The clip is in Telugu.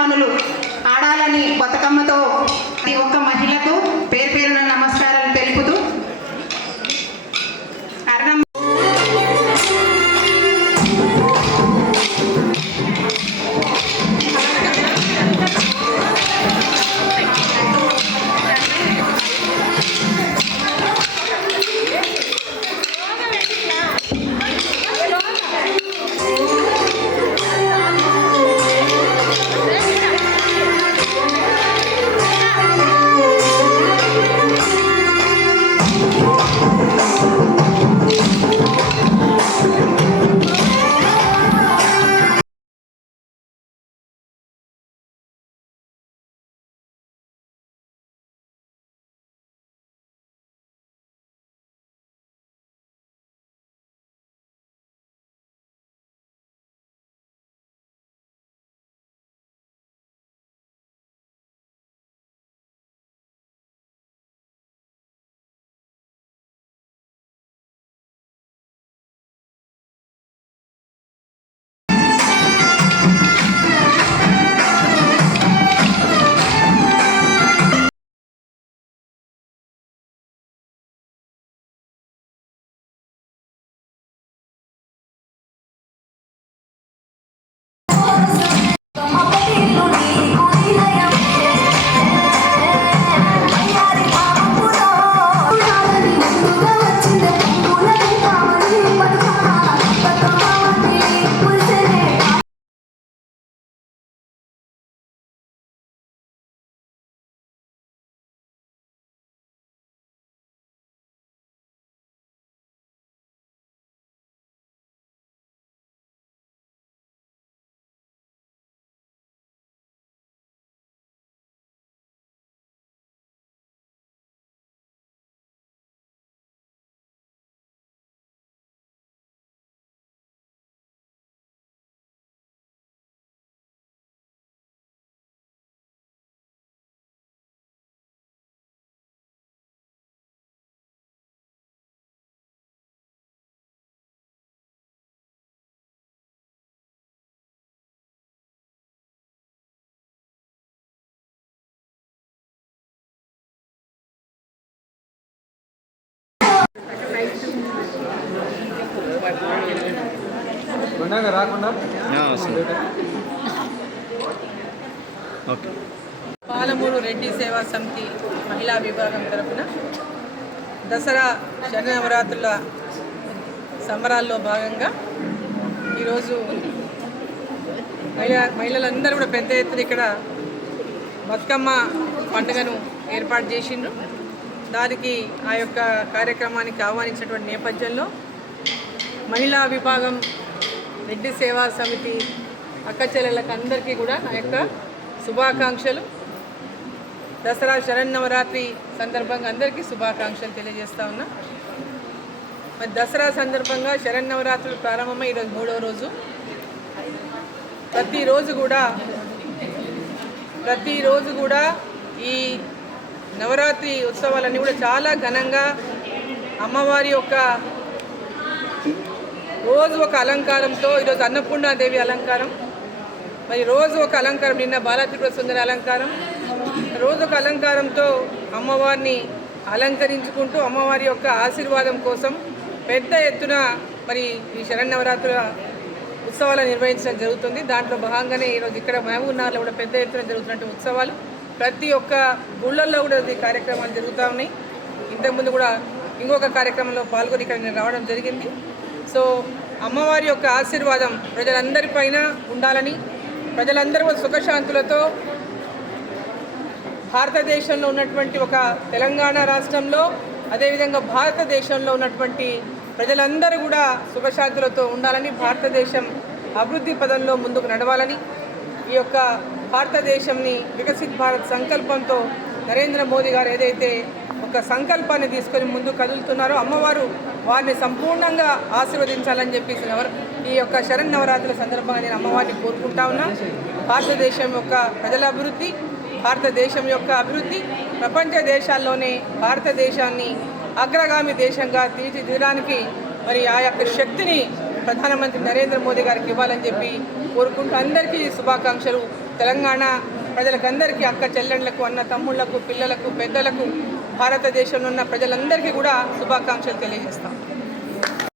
మనులు ఆడాలని బతుకమ్మతో ప్రతి ఒక్క మహిళకు పేరు పేరున నమస్కారాలు తెలుపుతూ పాలమూరు రెడ్డి సేవా సమితి మహిళా విభాగం తరఫున దసరా శరన్నవరాత్రుల సంబరాల్లో భాగంగా ఈరోజు మహిళలందరూ కూడా పెద్ద ఎత్తున ఇక్కడ బతుకమ్మ పండుగను ఏర్పాటు చేసిండ్రు. దానికి ఆ యొక్క కార్యక్రమానికి ఆహ్వానించినటువంటి నేపథ్యంలో మహిళా విభాగం రెడ్డి సేవా సమితి అక్క చెల్లెళ్ళకి అందరికీ కూడా నా యొక్క శుభాకాంక్షలు. దసరా శరన్నవరాత్రి సందర్భంగా అందరికీ శుభాకాంక్షలు తెలియజేస్తా ఉన్నా. మరి దసరా సందర్భంగా శరన్నవరాత్రులు ప్రారంభమై ఈరోజు 3వ రోజు. ప్రతిరోజు కూడా ఈ నవరాత్రి ఉత్సవాలన్నీ కూడా చాలా ఘనంగా అమ్మవారి యొక్క రోజు ఒక అలంకారంతో, ఈరోజు అన్నపూర్ణాదేవి అలంకారం, మరి రోజు ఒక అలంకారం, నిన్న బాలత్రిపుర సుందరి అలంకారం, రోజు ఒక అలంకారంతో అమ్మవారిని అలంకరించుకుంటూ అమ్మవారి యొక్క ఆశీర్వాదం కోసం పెద్ద ఎత్తున మరి ఈ శరన్నవరాత్రుల ఉత్సవాలు నిర్వహించడం జరుగుతుంది. దాంట్లో భాగంగానే ఈరోజు ఇక్కడ మహబూబ్నగర్లో కూడా పెద్ద ఎత్తున జరుగుతున్నటువంటి ఉత్సవాలు, ప్రతి ఒక్క గుళ్ళల్లో కూడా ఈ కార్యక్రమాలు జరుగుతూ ఉన్నాయి. ఇంతకుముందు కూడా ఇంకొక కార్యక్రమంలో పాల్గొని ఇక్కడ నేను రావడం జరిగింది. సో అమ్మవారి యొక్క ఆశీర్వాదం ప్రజలందరిపైన ఉండాలని, ప్రజలందరూ సుఖశాంతులతో భారతదేశంలో ఉన్నటువంటి ఒక తెలంగాణ రాష్ట్రంలో, అదేవిధంగా భారతదేశంలో ఉన్నటువంటి ప్రజలందరూ కూడా సుఖశాంతులతో ఉండాలని, భారతదేశం అభివృద్ధి పదంలో ముందుకు నడవాలని, ఈ యొక్క భారతదేశంని వికసిత్ భారత్ సంకల్పంతో నరేంద్ర మోదీ గారు ఏదైతే ఒక సంకల్పాన్ని తీసుకొని ముందుకు కదులుతున్నారో అమ్మవారు వారిని సంపూర్ణంగా ఆశీర్వదించాలని చెప్పేసి ఈ యొక్క శరన్నవరాత్రుల సందర్భంగా నేను అమ్మవారిని కోరుకుంటా ఉన్నా. భారతదేశం యొక్క ప్రజల అభివృద్ధి, భారతదేశం యొక్క అభివృద్ధి ప్రపంచ దేశాల్లోనే భారతదేశాన్ని అగ్రగామి దేశంగా తీర్చిదిద్దడానికి మరి ఆ యొక్క శక్తిని ప్రధానమంత్రి నరేంద్ర మోదీ గారికి ఇవ్వాలని చెప్పి కోరుకుంటూ అందరికీ శుభాకాంక్షలు. తెలంగాణ ప్రజలకందరికీ, అక్క చెల్లెళ్లకు, అన్న తమ్ముళ్లకు, పిల్లలకు, పెద్దలకు, భారతదేశంలో ఉన్న ప్రజలందరికీ కూడా శుభాకాంక్షలు తెలియజేస్తాం.